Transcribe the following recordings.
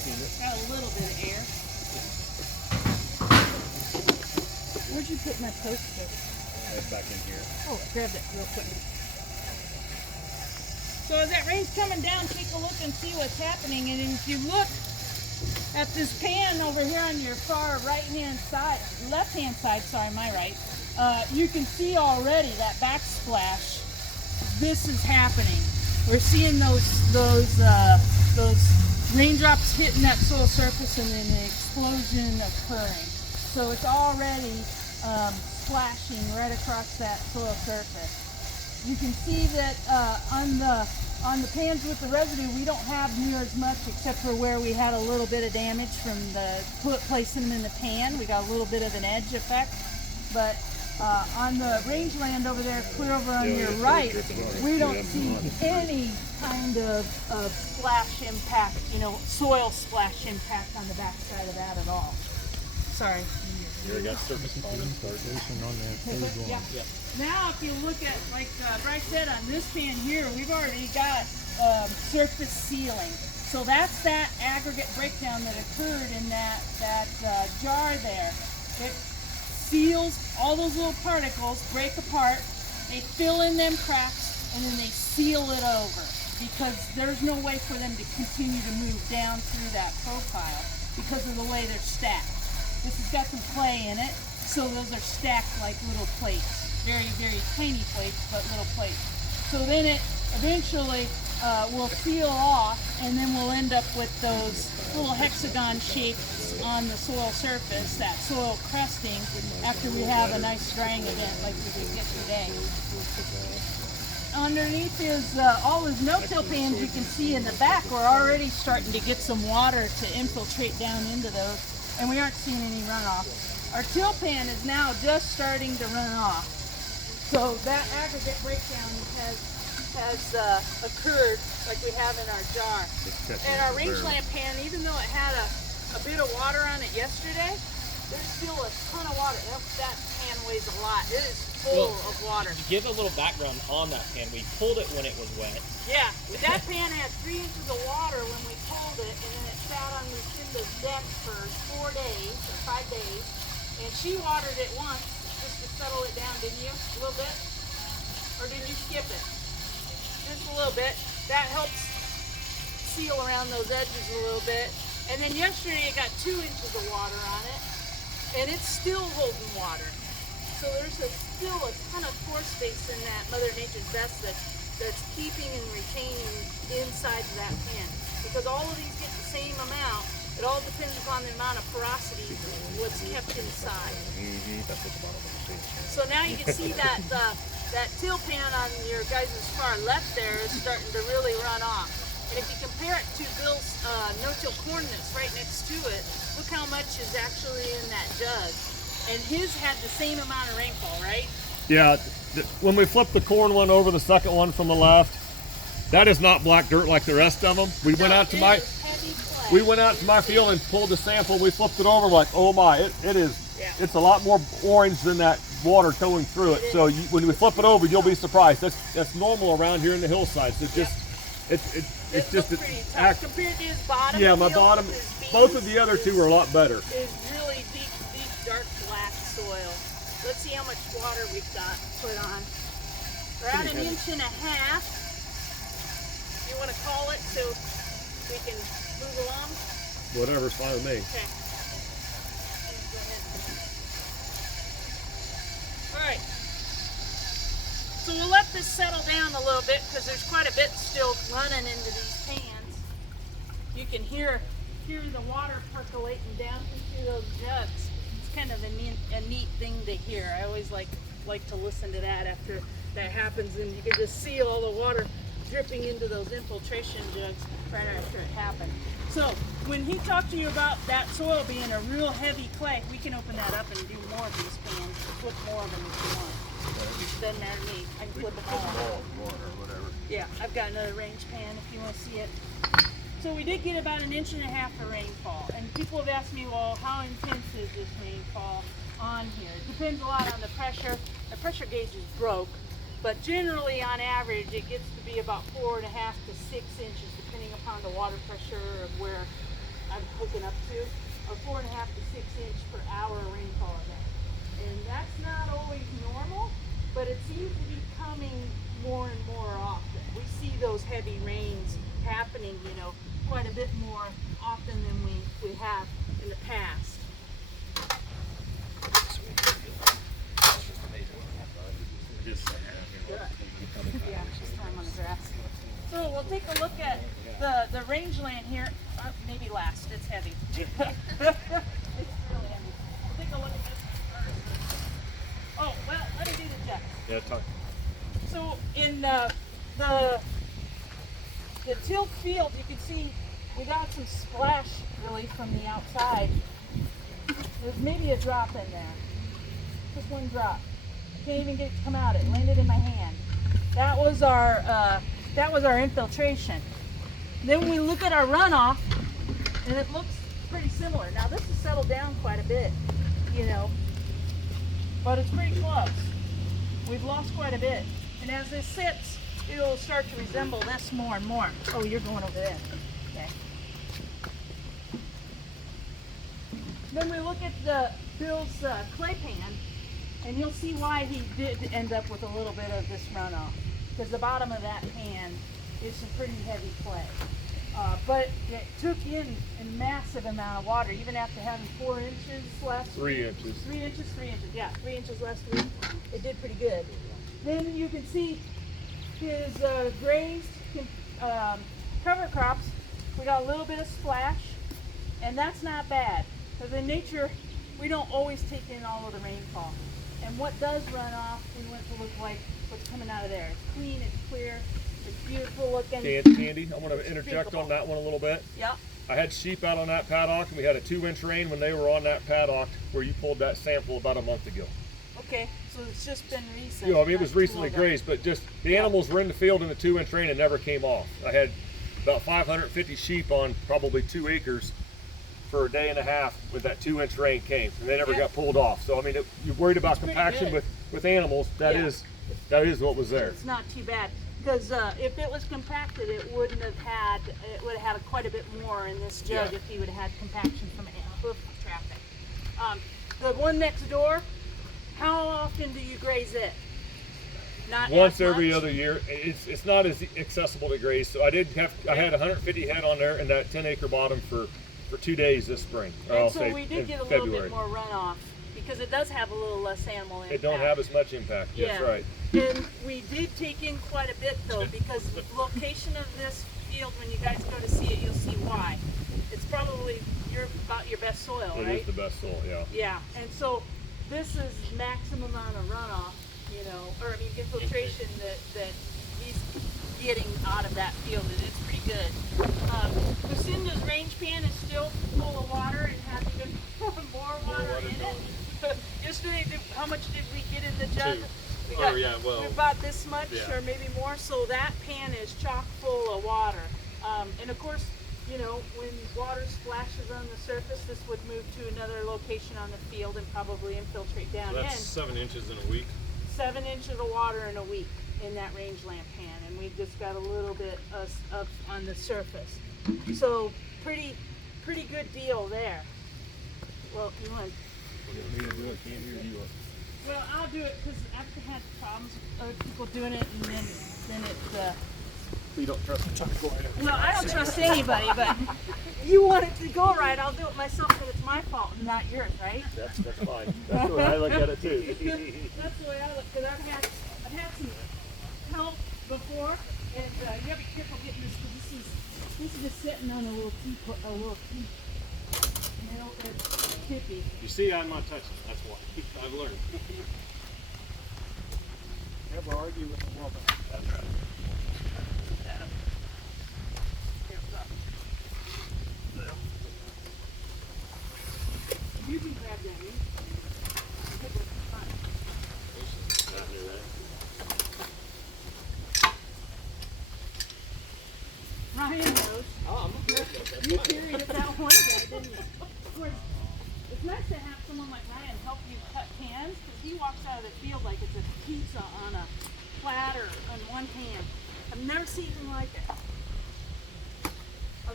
Got a little bit of air. Where'd you put my poster? It's back in here. Oh, I grabbed it real quick. So as that rain's coming down, take a look and see what's happening. And if you look at this pan over here on your far right-hand side, left-hand side, sorry, my right, you can see already that backsplash. This is happening. We're seeing those raindrops hitting that soil surface and then an explosion occurring. So it's already splashing right across that soil surface. You can see that on the pans with the residue, we don't have near as much, except for where we had a little bit of damage from placing them in the pan. We got a little bit of an edge effect. But on the rangeland over there, clear over on your right, we don't see any kind of splash impact, soil splash impact on the backside of that at all. Sorry. Here, got surface pollen. Yeah. Now, if you look at, like Bryce said, on this pan here, we've already got surface sealing. So that's that aggregate breakdown that occurred in that jar there. It seals all those little particles, break apart, they fill in them cracks, and then they seal it over because there's no way for them to continue to move down through that profile because of the way they're stacked. This has got some clay in it, so those are stacked like little plates. Very, very tiny plates, but little plates. So then it eventually will seal off, and then we'll end up with those little hexagon shapes on the soil surface, that soil crusting, after we have a nice drying event like we did yesterday. Underneath is all his no-till pans you can see in the back. We're already starting to get some water to infiltrate down into those, and we aren't seeing any runoff. Our till pan is now just starting to run off. So that aggregate breakdown has occurred like we have in our jar. And our rangeland pan, even though it had a bit of water on it yesterday, there's still a ton of water. That pan weighs a lot. It is full of water. To give a little background on that pan, we pulled it when it was wet. Yeah, that pan had 3 inches of water when we pulled it, and then it sat on Lucinda's deck for 4 days or 5 days. And she watered it once just to settle it down, didn't you? A little bit? Or did you skip it? Just a little bit. That helps seal around those edges a little bit. And then yesterday it got 2 inches of water on it, and it's still holding water. So there's still a ton of pore space in that Mother Nature's best that's keeping and retaining inside of that pan. Because all of these get the same amount. It all depends upon the amount of porosity what's kept inside. So now you can see that that till pan on your guys' far left there is starting to really run off. And if you compare it to Bill's no-till corn that's right next to it, look how much is actually in that jug. And his had the same amount of rainfall, right? Yeah, when we flipped the corn one over, the second one from the left, that is not black dirt like the rest of them. We went out to my field and pulled the sample. We flipped it over, like, oh my, it is. Yeah. It's a lot more orange than that water going through it. So when we flip it over, you'll be surprised. That's normal around here in the hillsides. It's just it's just pretty tough compared to his bottom. Yeah, my bottom. Both of the other two are a lot better. Is really deep, dark black soil. Let's see how much water we've got put on. We're at 1.5 inches. You want to call it so we can move along? Whatever's fine with me. Okay. All right. So we'll let this settle down a little bit because there's quite a bit still running into these pans. You can hear the water percolating down into those jugs. It's kind of a neat thing to hear. I always like to listen to that after that happens, and you can just see all the water dripping into those infiltration jugs right after it happened. So when he talked to you about that soil being a real heavy clay, we can open that up and do more of these pans, flip more of them if you want. Doesn't matter to me. I can flip it all. Yeah, I've got another range pan if you want to see it. So we did get about 1.5 inches of rainfall, and people have asked me, well, how intense is this rainfall on here? It depends a lot on the pressure. The pressure gauge is broke, but generally on average it gets to be about 4.5 to 6 inches depending upon the water pressure of where looking up to are 4.5 to 6 inch per hour rainfall event. And that's not always normal, but it seems to be coming more and more often. We see those heavy rains happening, you know, quite a bit more often than we have in the past. Yeah, just time on the grass. So we'll take a look at the rangeland here. Maybe last, it's heavy. It's really heavy. We'll take a look at this first. Oh, well, let me do the check. Yeah, talk. So in the tilled field, you can see we got some splash relief from the outside. There's maybe a drop in there. Just one drop. I can't even get it to come out. It landed in my hand. That was our infiltration. Then we look at our runoff, and it looks pretty similar. Now this has settled down quite a bit, you know, but it's pretty close. We've lost quite a bit. And as this sits, it'll start to resemble this more and more. Oh, you're going over there. Okay. Then we look at Bill's clay pan, and you'll see why he did end up with a little bit of this runoff. Because the bottom of that pan is some pretty heavy clay. But it took in a massive amount of water, even after having 4 inches last 3 inches. 3 inches, yeah, 3 inches last week. It did pretty good. Then you can see his grazed cover crops. We got a little bit of splash, and that's not bad. Because in nature, we don't always take in all of the rainfall. And what does run off, we want it to look like what's coming out of there. It's clean, it's clear, it's beautiful looking. Candy, I want to interject on that one a little bit. Yep. I had sheep out on that paddock, and we had a 2-inch rain when they were on that paddock where you pulled that sample about a month ago. Okay, so it's just been recent. You know, I mean, it was not too recently long ago. grazed, but just the animals were in the field in the 2-inch rain and never came off. I had about 550 sheep on probably 2 acres for a day and a half when that 2-inch rain came, and they never got pulled off. So I mean, you're worried about pretty compaction good. with animals. That Yeah. is what was there. It's not too bad. Because if it was compacted, it would have had quite a bit more in this jug Yeah. if he would have had compaction from hoof traffic. The one next door, how often do you graze it? Not Once as every much? other year. It's not as accessible to graze. So I had 150 head on there in that 10-acre bottom for 2 days this spring. Or I'll And so say we in did get a February. little bit more runoff because it does have a little less animal impact. It don't have as much impact. Yeah. That's right. And we did take in quite a bit though, because the location of this field, when you guys go to see it, you'll see why. It's probably about your best soil, It right? is the best soil, yeah. Yeah, and so this is maximum amount of runoff, you know, or I mean infiltration that he's getting out of that field, and it's pretty good. Lucinda's range pan is still full of water and has even more water in it. Yesterday, how much did we get in the jug? We bought this much or maybe more, so that pan is chock full of water. And of course, you know, when water splashes on the surface, this would move to another location on the field and probably infiltrate down in. That's 7 inches in a week. 7 inches of water in a week in that rangeland pan, and we just got a little bit of on the surface. So pretty good deal there. Well, you want? Well, I'll do it because I've had problems with other people doing it, and then it. You don't trust me. Go ahead. Well, I don't trust anybody, but you want it to go right, I'll do it myself, but it's my fault, not yours, right? That's fine. That's the way I look at it too. That's the way I look, because I've had some help before, and you gotta be careful getting this, because this is just sitting on a little teapot, you know, it's tippy. You see, I'm not touching it. That's why. I've learned. Never argue with a woman. That's right. You can grab that, man. Ryan knows. Oh, I'm good. You carried it that one day, didn't you? Of course, it's nice to have someone like Ryan help you cut cans, because he walks out of the field like it's a pizza on a platter on one hand. I've never seen anything like it.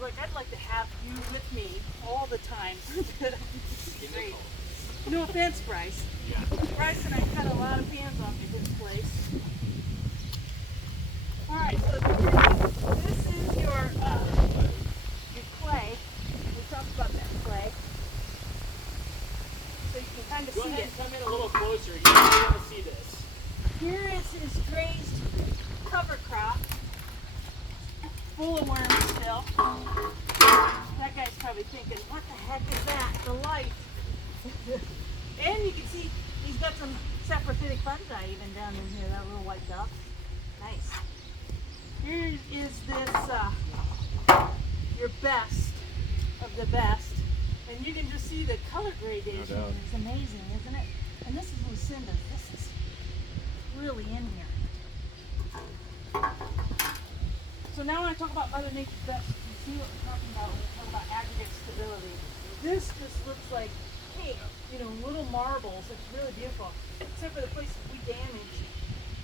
like, I'd like to have you with me all the time. Great. No offense, Bryce. Yeah. Bryce and I cut a lot of pans off at his place. All right, so this is your clay. We talked about that clay. So you can kind of Go see ahead it. and come in a little closer. You want to see this. Here is his grazed cover crop, full of worms still. That guy's probably thinking, what the heck is that? The light. And you can see he's got some saprophytic fungi even down in here, that little white duck. Nice. Here is this, your best of the best. And you can just see the color gradation. No doubt. It's amazing, isn't it? And this is Lucinda's. This is really in here. So now when I talk about Mother Nature's best, you see what we're talking about when we talk about aggregate stability. This just looks like cake, you know, little marbles. It's really beautiful. Except for the places we damaged,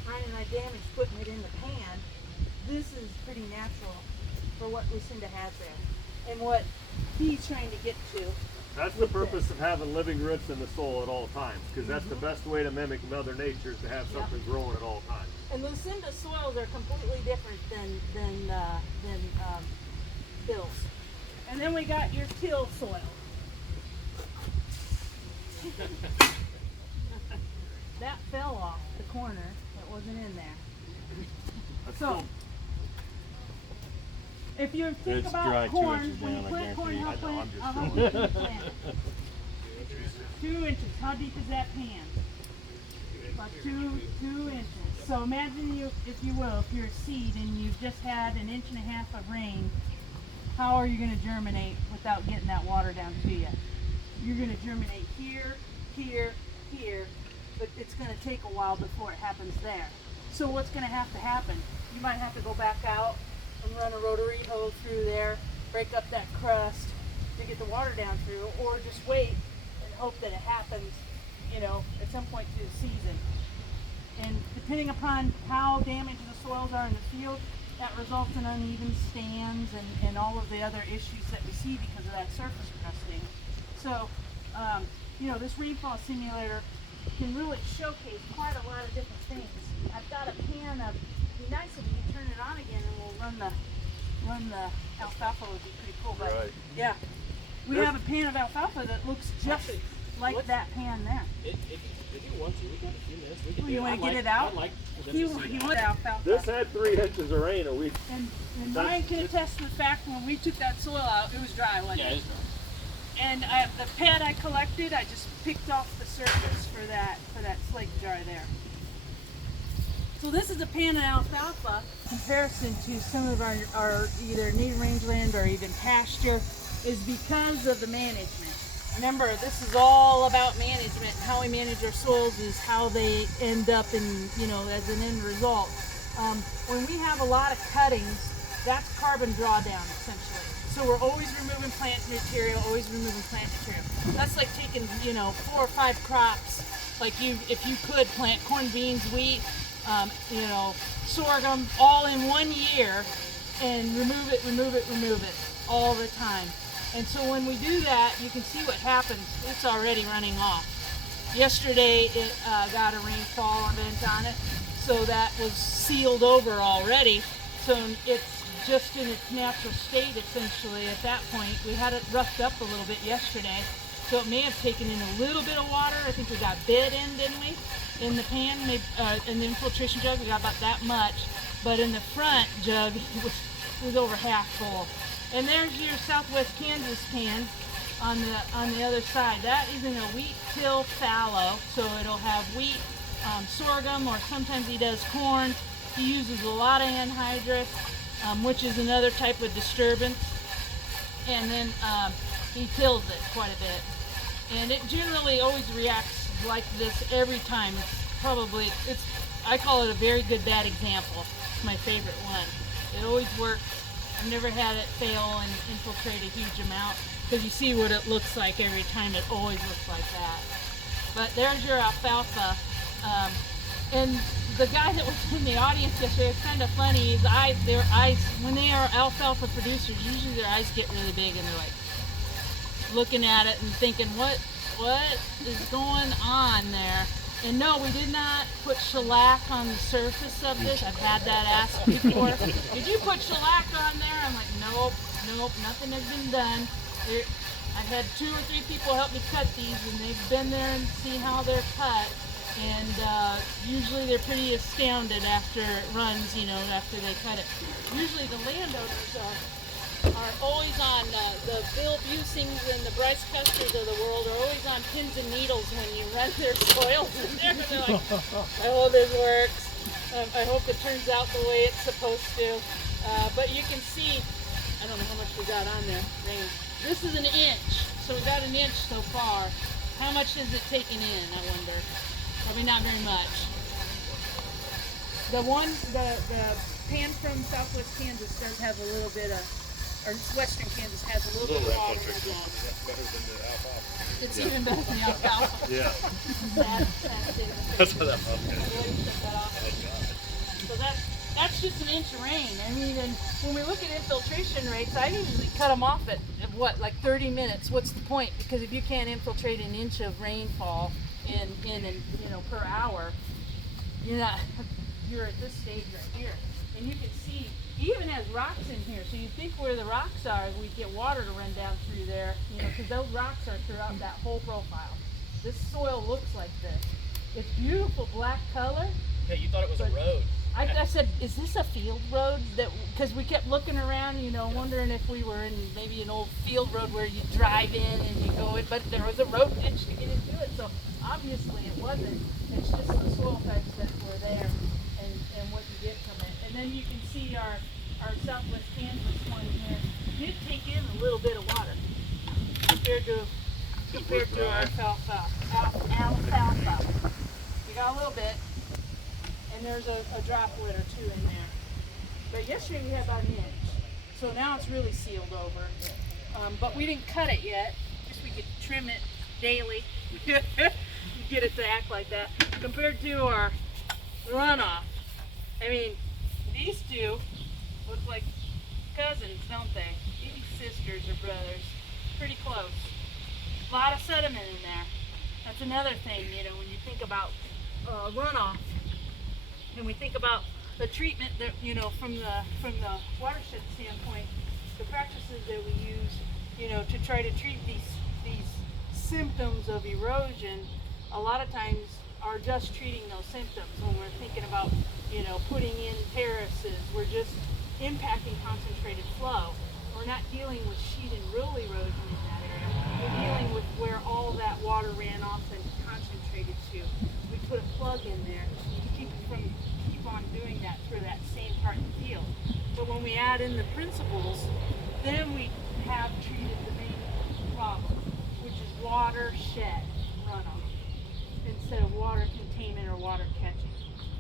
Ryan and I damaged putting it in the pan. This is pretty natural for what Lucinda has there. And what he's trying to get to. That's the purpose of having living roots in the soil at all times, because that's the best way to mimic Mother Nature, is to have something growing at all times. And Lucinda's soils are completely different than Bill's. And then we got your till soil. That fell off the corner. That wasn't in there. So, if you think It's dry about 2 corn, inches when you down, I plant corn, how guarantee you. deep do you plant it? 2 inches. How deep is that pan? About two inches. So imagine you, if you will, if you're a seed and you've just had 1.5 inches of rain, how are you going to germinate without getting that water down to you? You're going to germinate here, here, here, but it's going to take a while before it happens there. So what's going to happen? You might have to go back out and run a rotary hose through there, break up that crust to get the water down through, or just wait and hope that it happens, you know, at some point through the season. And depending upon how damaged the soils are in the field, that results in uneven stands and all of the other issues that we see because of that surface crusting. So, you know, this rainfall simulator can really showcase quite a lot of different things. I've got a pan of, it'd be nice if you turn it on again and we'll run the alfalfa, would be pretty cool. But Right. yeah, we have a pan of alfalfa that looks just like that pan there. If you want to, we got a few minutes. We can You do want I'd to get like- it out? I'd like for them You to see want that. alfalfa. This had 3 inches of rain a week. And Ryan can attest to the fact when we took that soil out, it was dry, wasn't Yeah, it? it's dry. And the pad I collected, I just picked off the surface for that slake jar there. So this is a pan of alfalfa comparison to some of our either native rangeland or even pasture is because of the management. Remember, this is all about management. How we manage our soils is how they end up in, you know, as an end result. When we have a lot of cuttings, that's carbon drawdown essentially. So we're always removing plant material, always removing plant material. That's like taking, you know, 4 or 5 crops. Like if you could plant corn, beans, wheat, you know, sorghum, all in 1 year, and remove it all the time. And so when we do that, you can see what happens. It's already running off. Yesterday it got a rainfall event on it, so that was sealed over already. So it's just in its natural state essentially at that point. We had it roughed up a little bit yesterday, so it may have taken in a little bit of water. I think we got bit in, didn't we? In the pan, maybe, in the infiltration jug, we got about that much. But in the front jug, it was over half full. And there's your Southwest Kansas pan on the other side. That is in a wheat till fallow, so it'll have wheat, sorghum, or sometimes he does corn. He uses a lot of anhydrous, which is another type of disturbance. And then he tills it quite a bit. And it generally always reacts like this every time. I call it a very good bad example. It's my favorite one. It always works. I've never had it fail and infiltrate a huge amount, because you see what it looks like every time. It always looks like that. But there's your alfalfa. And the guy that was in the audience yesterday, it's kind of funny. Their eyes, when they are alfalfa producers, usually their eyes get really big and they're like looking at it and thinking, what is going on there? And no, we did not put shellac on the surface of this. I've had that asked before. Did you put shellac on there? I'm like, nope, nothing has been done. I've had 2 or 3 people help me cut these, and they've been there and seen how they're cut. And usually they're pretty astounded after it runs, after they cut it. Usually the landowners are always on, the Bill Buessings and the Bryce Custers of the world are always on pins and needles when you run their soils in there. They're like, I hope this works. I hope it turns out the way it's supposed to. But you can see, I don't know how much we got on there. This is an inch, so we got an inch so far. How much is it taking in, I wonder? Probably not very much. The pan from Southwest Kansas does have a little bit of, or Western Kansas has a little bit of water in it. Better than the alfalfa. It's even better than the alfalfa. Yeah. That's what So that's just an inch of rain. I mean, and when we look at infiltration rates, I usually cut them off at what, like 30 minutes. What's the point? Because if you can't infiltrate an inch of rainfall per hour, you're at this stage right here. And you can see, he even has rocks in here. So you think where the rocks are, we get water to run down through there, because those rocks are throughout that whole profile. This soil looks like this. It's beautiful black color. Yeah, you thought it was a road. I said, is this a field road? Because we kept looking around, wondering if we were in maybe an old field road where you drive in and you go in, but there was a road ditch to get into it. So obviously it wasn't. It's just the soil types that were there and what you get from it. And then you can see our Southwest Kansas one here did take in a little bit of water compared to our alfalfa. We got a little bit. And there's a droplet or 2 in there. But yesterday we had about an inch. So now it's really sealed over. But we didn't cut it yet. Just we could trim it daily. Get it to act like that. Compared to our runoff. I mean, these 2 look like cousins, don't they? Maybe sisters or brothers. Pretty close. A lot of sediment in there. That's another thing, when you think about runoff. And we think about the treatment that, from the watershed standpoint, the practices that we use, to try to treat these symptoms of erosion, a lot of times are just treating those symptoms. When we're thinking about, putting in terraces, we're just impacting concentrated flow. We're not dealing with sheet and rill erosion in that area. We're dealing with where all that water ran off and concentrated to. We put a plug in there to keep on doing that through that same part of the field. But when we add in the principles, then we have treated the main problem, which is watershed runoff instead of water containment or water catching.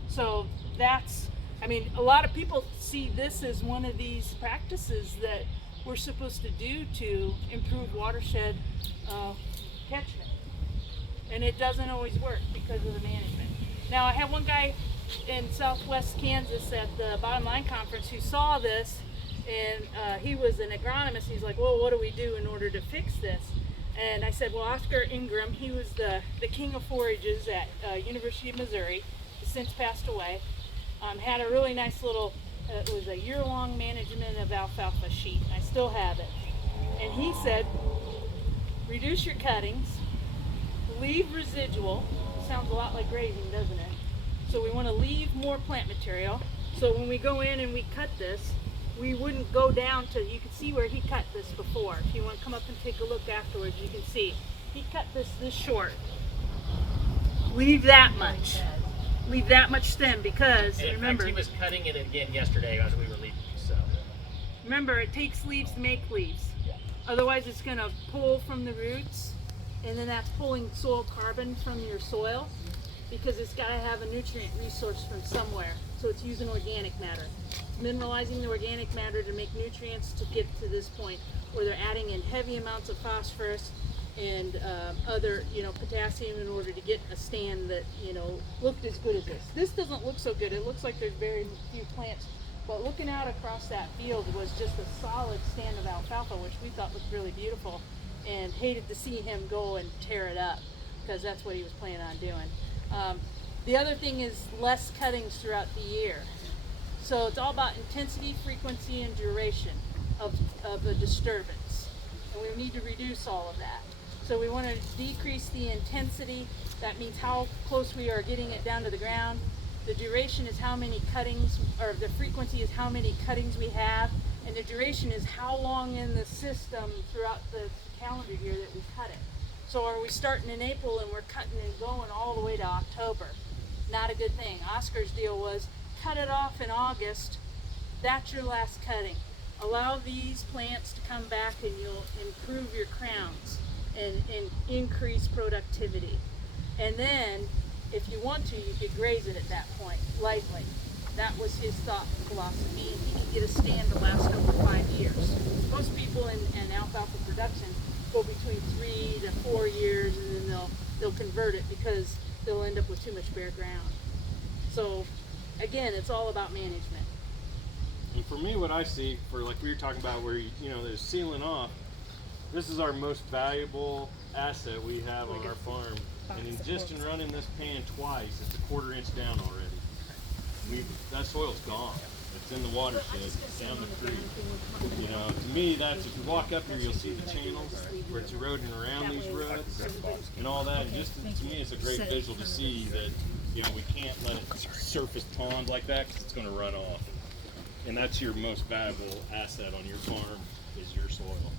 So a lot of people see this as one of these practices that we're supposed to do to improve watershed catchment. And it doesn't always work because of the management. Now, I have one guy in Southwest Kansas at the Bottom Line Conference who saw this, and he was an agronomist. He's like, well, what do we do in order to fix this? And I said, well, Oscar Ingram, he was the king of forages at University of Missouri, he's since passed away, had a really nice little, it was a year-long management of alfalfa sheet. I still have it. And he said, reduce your cuttings, leave residual. Sounds a lot like grazing, doesn't it? So we want to leave more plant material. So when we go in and we cut this, we wouldn't go down to, you can see where he cut this before. If you want to come up and take a look afterwards, you can see. He cut this short. Leave that much. Leave that much stem because, And in remember, fact, he was cutting it again yesterday as we were leaving. So remember, it takes leaves to make leaves. Otherwise, it's going to pull from the roots, and then that's pulling soil carbon from your soil because it's got to have a nutrient resource from somewhere. So it's using organic matter. It's mineralizing the organic matter to make nutrients to get to this point where they're adding in heavy amounts of phosphorus and other, potassium in order to get a stand that, looked as good as this. This doesn't look so good. It looks like there's very few plants, but looking out across that field was just a solid stand of alfalfa, which we thought looked really beautiful, and hated to see him go and tear it up, because that's what he was planning on doing. The other thing is less cuttings throughout the year. So it's all about intensity, frequency, and duration of a disturbance. And we need to reduce all of that. So we want to decrease the intensity. That means how close we are getting it down to the ground. The duration is how many cuttings, or the frequency is how many cuttings we have. And the duration is how long in the system throughout the calendar year that we cut it. So are we starting in April and we're cutting and going all the way to October? Not a good thing. Oscar's deal was cut it off in August. That's your last cutting. Allow these plants to come back and you'll improve your crowns and increase productivity. And then, if you want to, you could graze it at that point, lightly. That was his thought philosophy, and he could get a stand to last over 5 years. Most people in alfalfa production go between 3 to 4 years, and then they'll convert it because they'll end up with too much bare ground. So, again, it's all about management. And for me, what I see, for like we were talking about where, there's sealing off, this is our most valuable asset we have on our farm. And in running this pan twice, it's a 1/4 inch down already. That soil's gone. It's in the watershed, it's down the creek. To me, that's, if you walk up here, you'll see the channels where it's eroding around these roots and all that. And just to me, it's a great visual to see that, we can't let it surface pond like that because it's going to run off. And that's your most valuable asset on your farm, is your soil.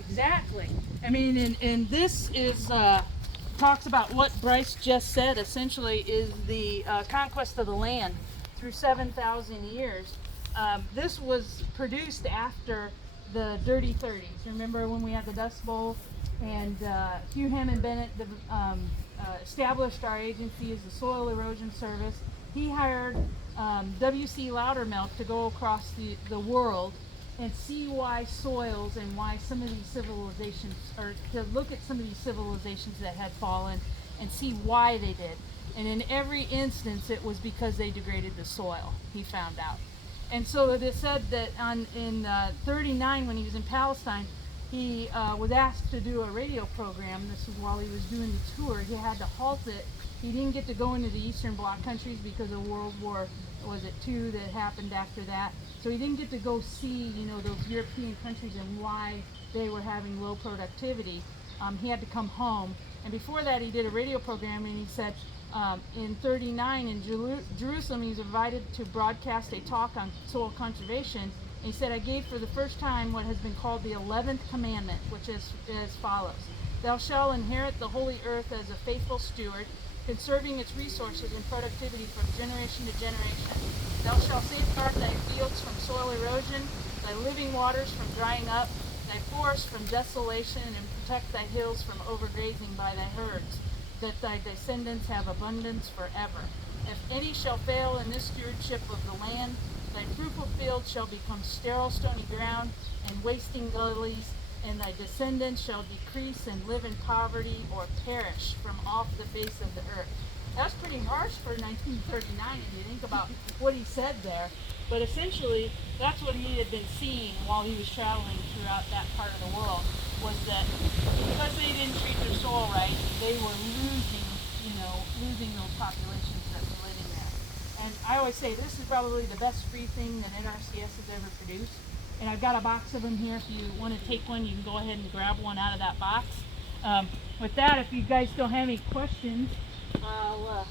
Exactly. I mean, and this is talks about what Bryce just said. Essentially, is the conquest of the land through 7,000 years. This was produced after the Dirty 30s. Remember when we had the Dust Bowl, and Hugh Hammond Bennett established our agency as the Soil Erosion Service. He hired W.C. Loudermilk to go across the world and see why soils and why some of these civilizations, or to look at some of these civilizations that had fallen and see why they did. And in every instance, it was because they degraded the soil, he found out. And so it is said that in 39, when he was in Palestine, he was asked to do a radio program. This was while he was doing the tour. He had to halt it. He didn't get to go into the Eastern Bloc countries because of World War, was it II, that happened after that. So he didn't get to go see, those European countries and why they were having low productivity. He had to come home. And before that, he did a radio program, and he said in 39 in Jerusalem, he was invited to broadcast a talk on soil conservation. And he said, I gave for the first time what has been called the 11th commandment, which is as follows. Thou shalt inherit the holy earth as a faithful steward, conserving its resources and productivity from generation to generation. Thou shalt safeguard thy fields from soil erosion, thy living waters from drying up, thy forests from desolation, and protect thy hills from overgrazing by thy herds, that thy descendants have abundance forever. If any shall fail in this stewardship of the land, thy fruitful fields shall become sterile stony ground and wasting gullies, and thy descendants shall decrease and live in poverty or perish from off the face of the earth. That's pretty harsh for 1939 if you think about what he said there. But essentially, that's what he had been seeing while he was traveling throughout that part of the world, was that because they didn't treat their soil right, they were losing those populations that were living there. And I always say this is probably the best free thing that NRCS has ever produced. And I've got a box of them here. If you want to take one, you can go ahead and grab one out of that box. With that, if you guys don't have any questions, I'll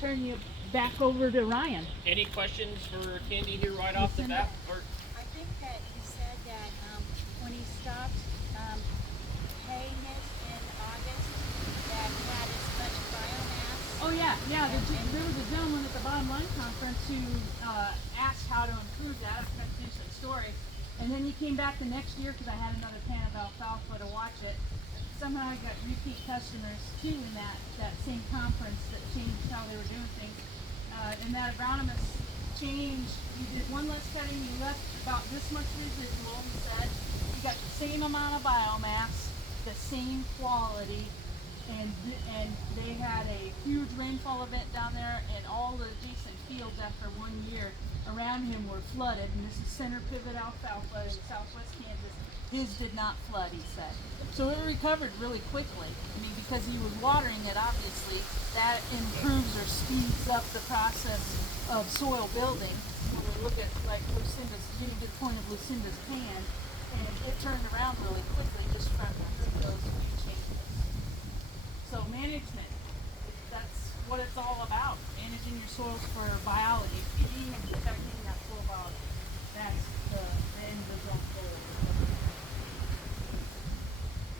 turn you back over to Ryan. Any questions for Candy here right off the bat? I think that you said that when he stopped paying it in August, that he had as much biomass. Oh yeah. There was a gentleman at the Bottom Line Conference who asked how to improve that. I forgot to finish that story. And then he came back the next year because I had another pan of alfalfa to watch it. Somehow I got repeat customers too in that same conference that changed how they were doing things. And that agronomist changed. He did one less cutting. He left about this much residual. He said he got the same amount of biomass, the same quality, and they had a huge rainfall event down there, and all the adjacent fields after 1 year around him were flooded. And this is center pivot alfalfa in southwest Kansas. His did not flood, he said. So it recovered really quickly. I mean, because he was watering it, obviously, that improves or speeds up the process of soil building. When we look at like Lucinda's, getting to the point of Lucinda's pan, and it turned around really quickly just from those few changes. So management, that's what it's all about. Managing your soils for biology, feeding and protecting that soil biology. That's the end result goal.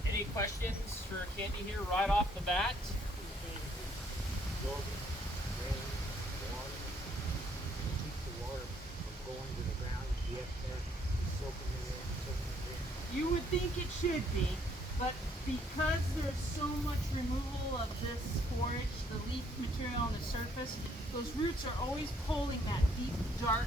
Any questions for Candy here right off the bat? You would think it should be, but because there's so much removal of this forage, the leaf material on the surface, those roots are always pulling that deep, dark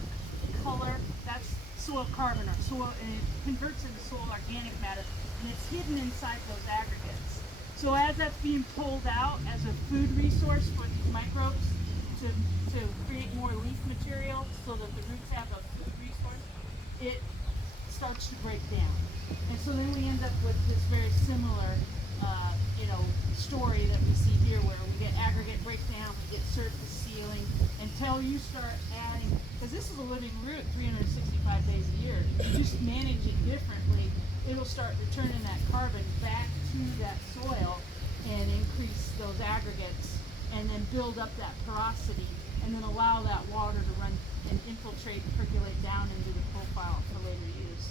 color. That's soil carbon or soil, and it converts into soil organic matter, and it's hidden inside those aggregates. So as that's being pulled out as a food resource for these microbes to create more leaf material so that the roots have a food resource, it starts to break down. And so then we end up with this very similar, story that we see here, where we get aggregate breakdown, we get surface sealing, until you start adding, because this is a living root 365 days a year. You just manage it differently, it'll start returning that carbon back to that soil and increase those aggregates, and then build up that porosity, and then allow that water to run and infiltrate, percolate down into the profile for later use.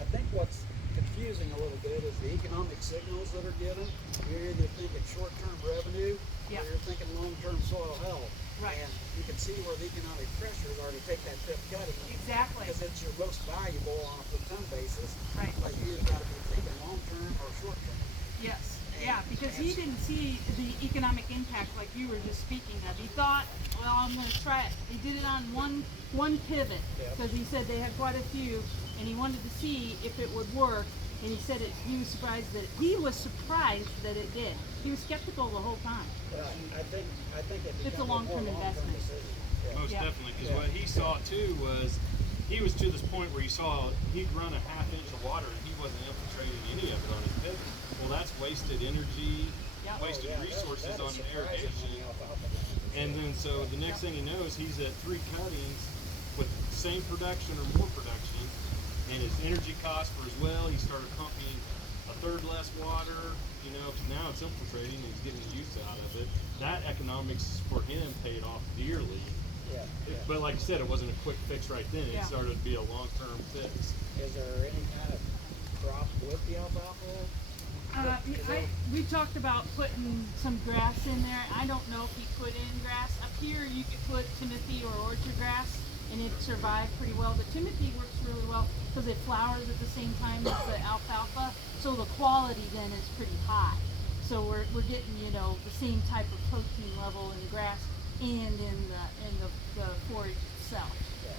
I think what's confusing a little bit is the economic signals that are given. You're either thinking short-term revenue, Yep. or you're thinking long-term soil health. Right. And you can see where the economic pressures are to take that fifth cutting. Exactly. Because it's your most valuable on a per ton basis. Right. But you've got to be thinking long-term or short-term. Yes, yeah, because he didn't see the economic impact like you were just speaking of. He thought, well, I'm going to try it. He did it on one pivot, Yeah. because he said they had quite a few, and he wanted to see if it would work. And he said he was surprised that it did. He was skeptical the whole time. But I think it It's a becomes long-term more long-term investment. decision. Yeah. Most Yeah. definitely, because what he saw too was he was to this point where he saw he'd run a ½ inch of water and he wasn't infiltrating any of it on his pivot. Well, that's wasted energy, Yep. wasted Yeah, resources that on is surprising irrigation. on the alfalfa. And then so the next thing he knows, he's at 3 cuttings with the same production or more production, and his energy cost for his well, he started pumping a third less water, because now it's infiltrating and he's getting the use out of it. That economics for him paid off dearly. Yeah, yeah. But like I said, it wasn't a quick fix right then. Yeah. It started to be a long-term fix. Is there any kind of crop with the alfalfa? We talked about putting some grass in there. I don't know if he put in grass. Up here you could put Timothy or orchard grass, and it survived pretty well. But Timothy works really well because it flowers at the same time as the alfalfa, so the quality then is pretty high. So we're getting the same type of protein level in grass and in the forage itself.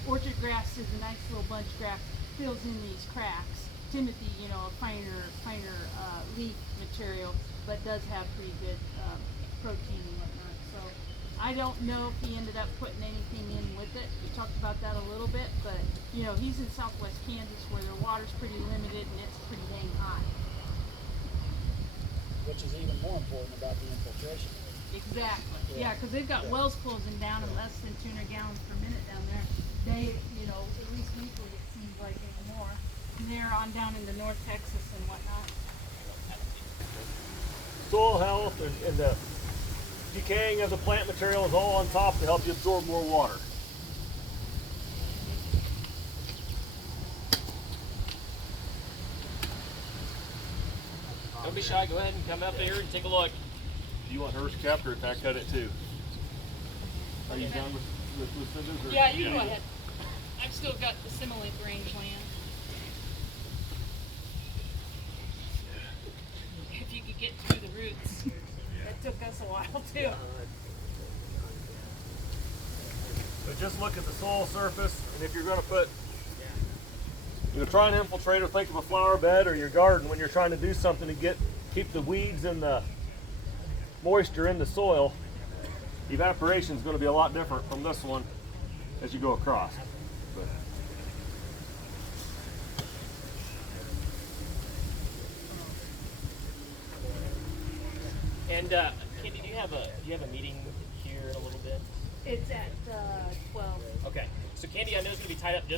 Orchard grass is a nice little bunch grass, fills in these cracks. Timothy, a finer leaf material, but does have pretty good protein and whatnot. So I don't know if he ended up putting anything in with it. We talked about that a little bit, but he's in southwest Kansas where their water's pretty limited and it's pretty dang hot. Which is even more important about the infiltration. Exactly. Yeah, because they've got wells closing down at less than 200 gallons per minute down there. They, at least weekly it seems like anymore. And they're on down into North Texas and whatnot. Soil health and the decaying of the plant material is all on top to help you absorb more water. Don't be shy. Go ahead and come up here and take a look. Do you want hers kept or if I cut it too? Are you done with Lucinda's? Or Yeah, you go ahead. I've still got the simile brain plan. If you could get through the roots. That took us a while too. But just look at the soil surface, and if you're going to put, try an infiltrator, think of a flower bed or your garden when you're trying to do something to get keep the weeds and the moisture in the soil, evaporation is going to be a lot different from this one as you go across. But And Candy, do you have a meeting here in a little bit? It's at 12. Okay. So Candy, I know is going to be tied up just